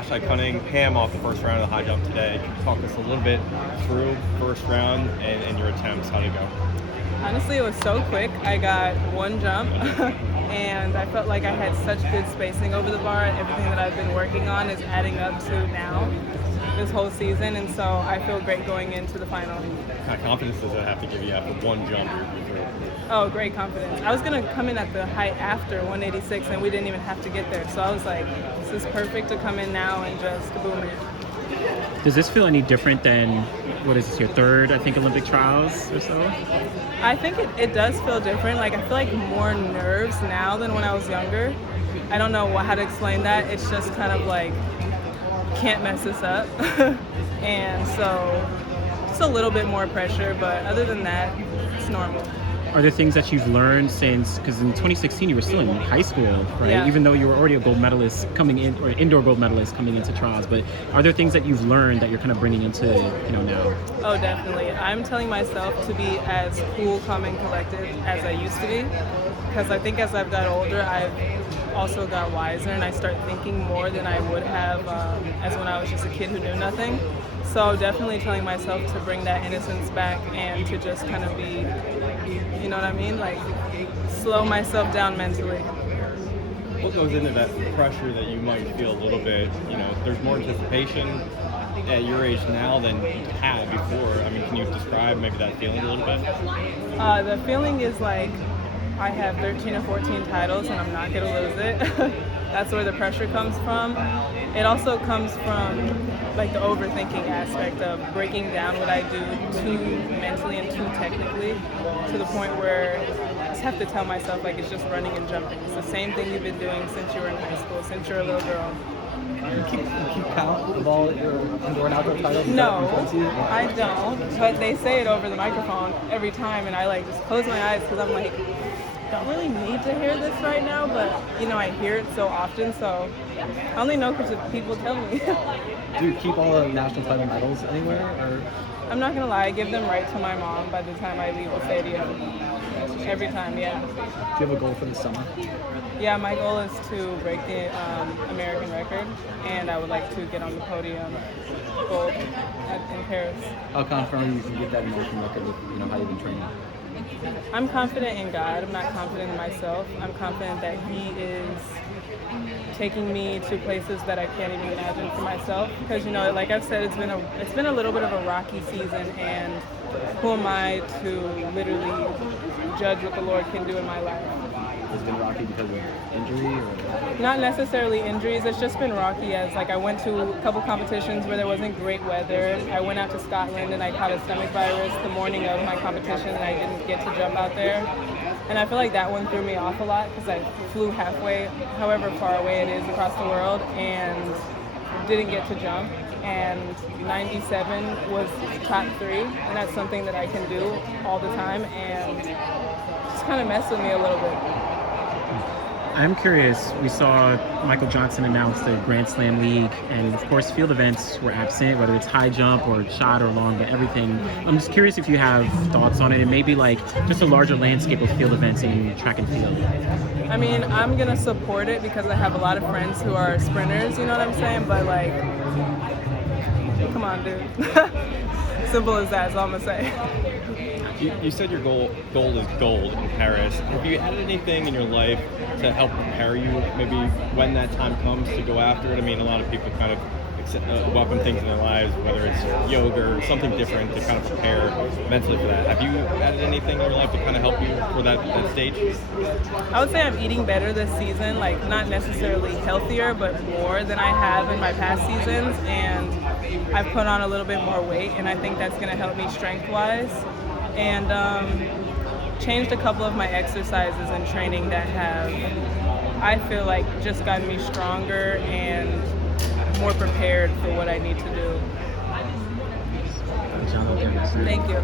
Vashti Cunningham off the first round of the high jump today. Can you talk us a little bit through first round and your attempts? How'd it go? Honestly, it was so quick. I got one jump, and I felt like I had such good spacing over the bar. Everything that I've been working on is adding up to now, this whole season, and so I feel great going into the final. What kind of confidence does that have to give you after one jump you're through? Oh, great confidence. I was going to come in at the height after 186, and we didn't even have to get there. So I was like, this is perfect to come in now and just kaboom it. Does this feel any different than, what is this, your third, I think, Olympic trials or so? I think it does feel different. Like, I feel like more nerves now than when I was younger. I don't know how to explain that. It's just kind of like, can't mess this up. And so, just a little bit more pressure, but other than that, it's normal. Are there things that you've learned since, because in 2016 you were still in high school, right? Yeah. Even though you were already a gold medalist coming in, or indoor gold medalist coming into trials, but are there things that you've learned that you're kind of bringing into, now? Oh, definitely. I'm telling myself to be as cool, calm, and collected as I used to be, because I think as I've got older, I've also got wiser, and I start thinking more than I would have as when I was just a kid who knew nothing. So definitely telling myself to bring that innocence back and to just kind of be, you know what I mean? Like, slow myself down mentally. What goes into that pressure that you might feel a little bit? There's more anticipation at your age now than you had before. I mean, can you describe maybe that feeling a little bit? The feeling is like I have 13 or 14 titles and I'm not going to lose it. That's where the pressure comes from. It also comes from like the overthinking aspect of breaking down what I do too mentally and too technically to the point where I just have to tell myself like it's just running and jumping. It's the same thing you've been doing since you were in high school, since you're a little girl. You keep count of all your indoor and outdoor titles? No, I don't. But they say it over the microphone every time, and I like just close my eyes because I'm like, don't really need to hear this right now, but I hear it so often, so I only know because people tell me. Do you keep all the national title medals anywhere, or? I'm not gonna lie, I give them right to my mom by the time I leave the stadium. Every time, yeah. Do you have a goal for the summer? Yeah, my goal is to break the American record, and I would like to get on the podium gold in Paris. How confident you can get that American record with how you've been training? I'm confident in God. I'm not confident in myself. I'm confident that He is taking me to places that I can't even imagine for myself. Because like I've said, it's been a little bit of a rocky season, and who am I to literally judge what the Lord can do in my life? Has it been rocky because of injury, or? Not necessarily injuries. It's just been rocky as I went to a couple competitions where there wasn't great weather. I went out to Scotland and I caught a stomach virus the morning of my competition and I didn't get to jump out there. And I feel like that one threw me off a lot because I flew halfway, however far away it is across the world, and didn't get to jump. And 97 was top 3, and that's something that I can do all the time, and just kind of messed with me a little bit. I'm curious, we saw Michael Johnson announce the Grand Slam League, and of course field events were absent, whether it's high jump or shot or long, but everything. I'm just curious if you have thoughts on it, and maybe like just a larger landscape of field events in track and field. I mean, I'm going to support it because I have a lot of friends who are sprinters, you know what I'm saying? But like, come on, dude. Simple as that is all I'm going to say. You said your goal is gold in Paris. Have you added anything in your life to help prepare you maybe when that time comes to go after it? I mean, a lot of people kind of welcome things in their lives, whether it's yoga or something different to kind of prepare mentally for that. Have you added anything in your life to kind of help you for that stage? I would say I'm eating better this season, like not necessarily healthier, but more than I have in my past seasons. And I've put on a little bit more weight, and I think that's going to help me strength-wise. And changed a couple of my exercises and training that have, I feel like, just gotten me stronger and more prepared for what I need to do. Thank you.